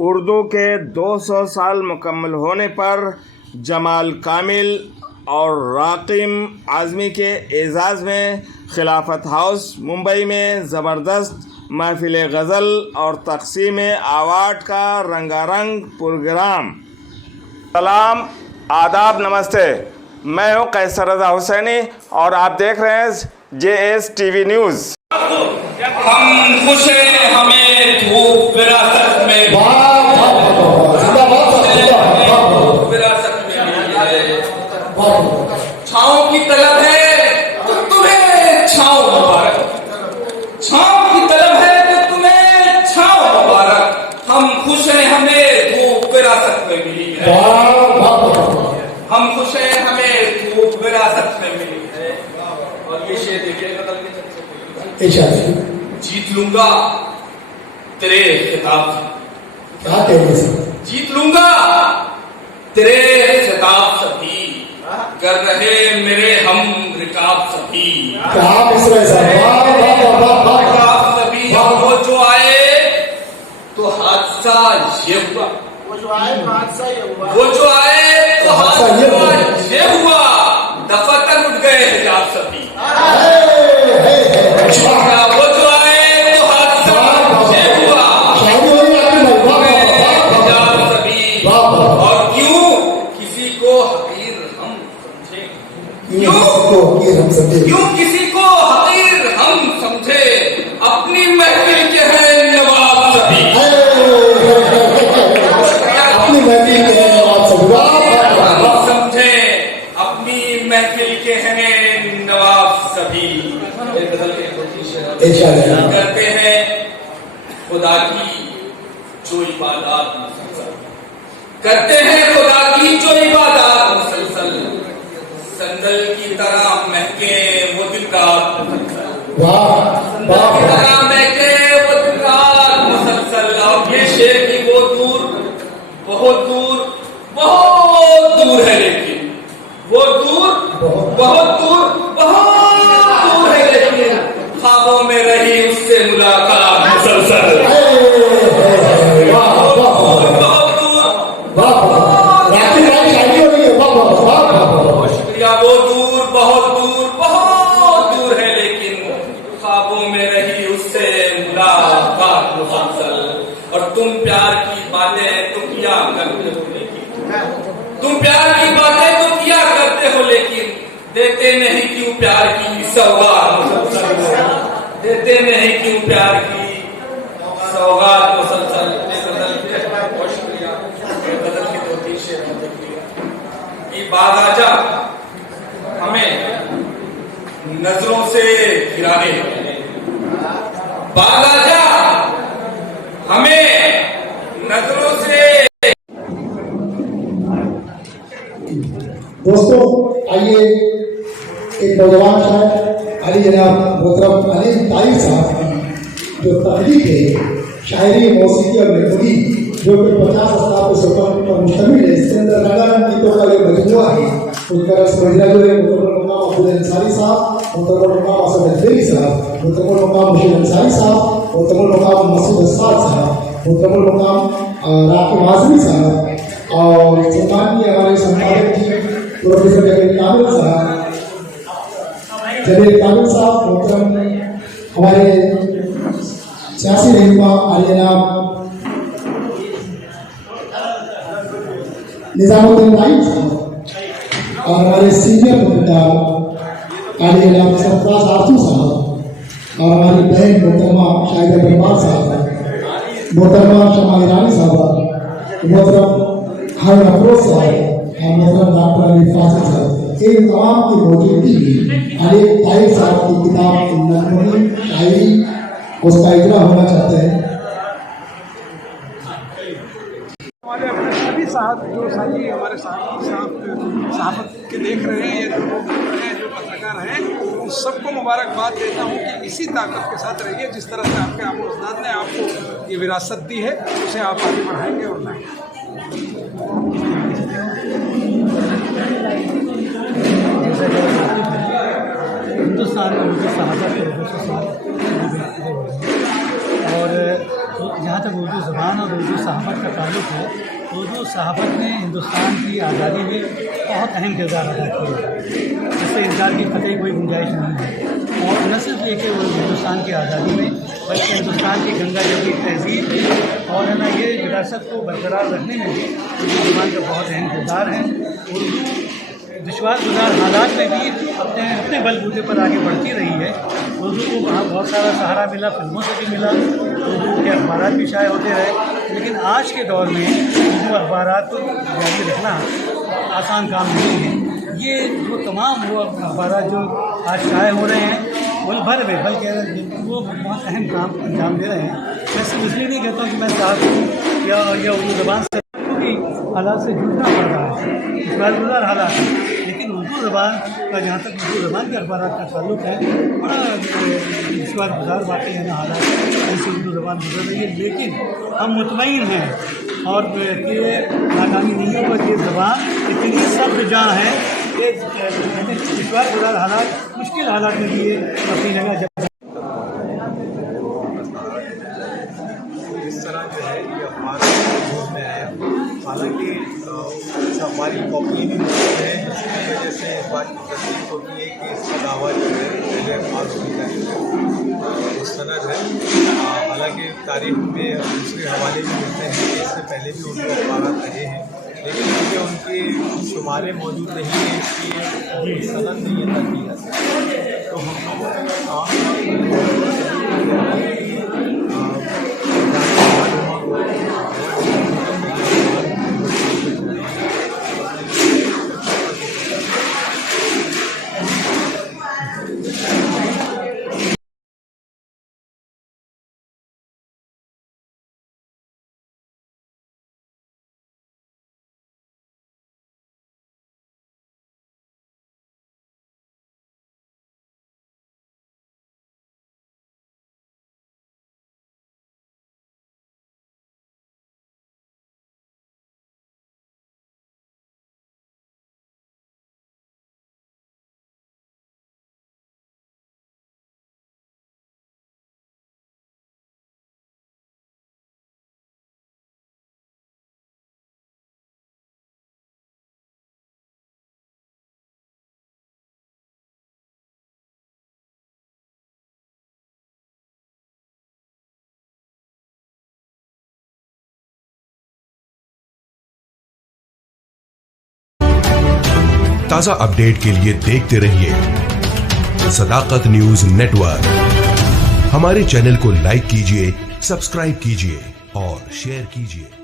उर्दू के 200 साल मुकम्मल होने पर जमाल कामिल और राकिम आज़मी के एजाज़ में खिलाफत हाउस मुंबई में ज़बरदस्त महफिल गज़ल और तक़सीम अवार्ड का रंगारंग प्रोग्राम। सलाम, आदाब, नमस्ते। मैं हूँ कैसर रज़ा हुसैनी और आप देख रहे हैं JS TV न्यूज़। हम खुश हैं, हमें धूप विरासत में छाँव की तलब है तो तुम्हें छाँव मुबारक, छाँव की तलब है तो तुम्हें छाँव मुबारक। हम खुश हैं, हमें धूप विरासत में मिली है। हम खुश हैं, हमें धूप विरासत में मिली है। और ये शेर देखिए कदम के जीत लूंगा तेरे खिताब से, क्या कहते हैं? जीत लूंगा तेरे खिताब सभी, कर रहे मेरे हम रिकाब सभी, क्या मिसरा रिकाब सभी। और वो जो आए तो हादसा ये हुआ, वो जो आए तो हादसा ये हुआ, वो जो आए तो हादसा ये हुआ। दफातर उठ गए हिजाब सभी, वो जो आए तो हादसा ये हुआ हिजाब सभी। और क्यों किसी को हकीर हम समझे, क्यों किसी को हकीर हम समझे, अपनी महफिल के हैं नवाब सभी, अपनी महफिल के हैं नवाब सभी, हम समझे अपनी महफिल के हैं नवाब सभी। करते हैं खुदा की जो इबादत मुसलसल, करते हैं खुदा की जो इबादत मुसलसल, संदल की तरह महके वो दिन रात मुसलसल, संदल की तरह महके वो दिन रात मुसलसल। और ये शेर की वो दूर बहुत दूर बहुत दूर है, लेकिन वो दूर बहुत दूर बहुत दूर है, लेकिन ख्वाबों में रही उससे मुलाकात मुसलसल। शुक्रिया। वो दूर बहुत दूर है, लेकिन ख्वाबों में रही उससे मुलाकात मुसलसल। और तुम प्यार की बातें तो किया करते हो, लेकिन तुम प्यार की बातें तो किया करते हो, लेकिन देते नहीं क्यों प्यार की सौगात मुसलसल, देते नहीं क्यों प्यार की सौगात मुसलसल। बहुत शुक्रिया। बदल की दो तीन शेर ये बात आजा हमें नजरों से गिराने, बात आजा हमें नजरों से। दोस्तों आइए एक नौजवान शायर अली जनाब मोहतरम अली ताहिर साहब की जो तहरीक है शायरी मौसीकी और मेलोडी जो कि 50 अस्ताब पर मुश्तमिल है, इसके अंदर लगान गीतों का एक मजमूआ है, उसका रस मजरा जो है मुतरम मुकाम अब्दुल अंसारी साहब, मुतरम मुकाम असद अजमेरी साहब, मुतरम मुकाम मुशीर अंसारी साहब, मुतरम मुकाम मसूद अस्साद साहब, मुतरम मुकाम राकिम आज़मी साहब और सम्मानीय हमारे संपादक जी प्रोफेसर जमील कामिल साहब, मोहतरम हमारे सियासी रहनुमा जनाब निजामुद्दीन नाइक साहब और हमारे सीनियर मुख्तार जनाब सरफराज आरजू साहब और हमारी बहन मोहतरमा शाहिदा परमार साहब, मोहतरमा शमा ईरानी साहब, मोहतरम हर अफरोज साहब और मोहतरम डॉक्टर अली फासिल साहब, इन तमाम की मौजूदगी में अली ताहिर साहब की किताब नज़्म शायरी उसका इजरा होना चाहते हैं। हमारे अपने सभी साहब जो साथी हमारे साहब के देख रहे हैं, ये जो लोग हैं जो पत्रकार हैं, उन सबको मुबारकबाद देता हूँ कि इसी ताकत के साथ रहिए जिस तरह से आपके आमो उस्ताद ने आपको ये विरासत दी है, उसे आप आगे बढ़ाएंगे और लाएंगे। हिंदुस्तान में उनकी शहादत और तो जहाँ तक उर्दू ज़बान और उर्दू सहाफ़त का ताल्लुक़ है, उर्दू सहाफ़त ने हिंदुस्तान की आज़ादी में बहुत अहम किरदार अदा किया, इससे इनकार की कतई कोई गुंजाइश नहीं है। और न सिर्फ ये कि वो हिंदुस्तान की आज़ादी में, बल्कि हिंदुस्तान की गंगा जमनी तहज़ीब और है ना ये विरासत को बरकरार रखने में भी उर्दू ज़बान का बहुत अहम किरदार है। उर्दू दुश्वार हालात में भी अपने बलबूते पर आगे बढ़ती रही है। उर्दू को वहाँ बहुत सारा सहारा मिला, फिल्मों से भी मिला, उर्दू के अखबारात भी शाये होते रहे। लेकिन आज के दौर में उर्दू अखबारात को जारी रखना आसान काम नहीं है। ये जो तमाम वो अखबारात जो आज शाये हो रहे हैं मुल्क भर में, बल्कि वो बहुत अहम काम अंजाम दे रहे हैं। मैं सिर्फ इसलिए नहीं कहता हूँ कि मैं साथ हूँ या उर्दू ज़बान से, क्योंकि हालात से जुड़ना पड़ रहा है, दुश्वार हालात है। लेकिन उर्दू ज़बान का जहाँ तक उर्दू ज़बान के अखबारात का ताल्लुक़ है, बड़ा दुश्वार वाकई है ना हालात, ऐसी उर्दू ज़बान गुजर रही है। लेकिन हम मुतमईन हैं और कि नाकामी नहीं है, पर ये ज़बान इतनी सख्त जहाँ है कि दुश्वार हालात, मुश्किल हालात में भी ये अपनी जगह इस तरह जो है ये हमारे न्यूज़ में आया। हालांकि हमारी कॉपी भी मौजूद है, जिसकी वजह से इस बात की तस्दीक होती है कि इसका दावा जो है पहले अखबार की मुस्तनद है। हालांकि तारीख में दूसरे हवाले भी मिलते हैं कि इससे पहले भी उनको अखबार रहे हैं, लेकिन क्योंकि उनके शुमारे मौजूद नहीं है इसलिए सनद नहीं अदा की जा सकती। तो हम लोगों का काम ताज़ा अपडेट के लिए देखते रहिए सदाकत न्यूज नेटवर्क। हमारे चैनल को लाइक कीजिए, सब्सक्राइब कीजिए और शेयर कीजिए।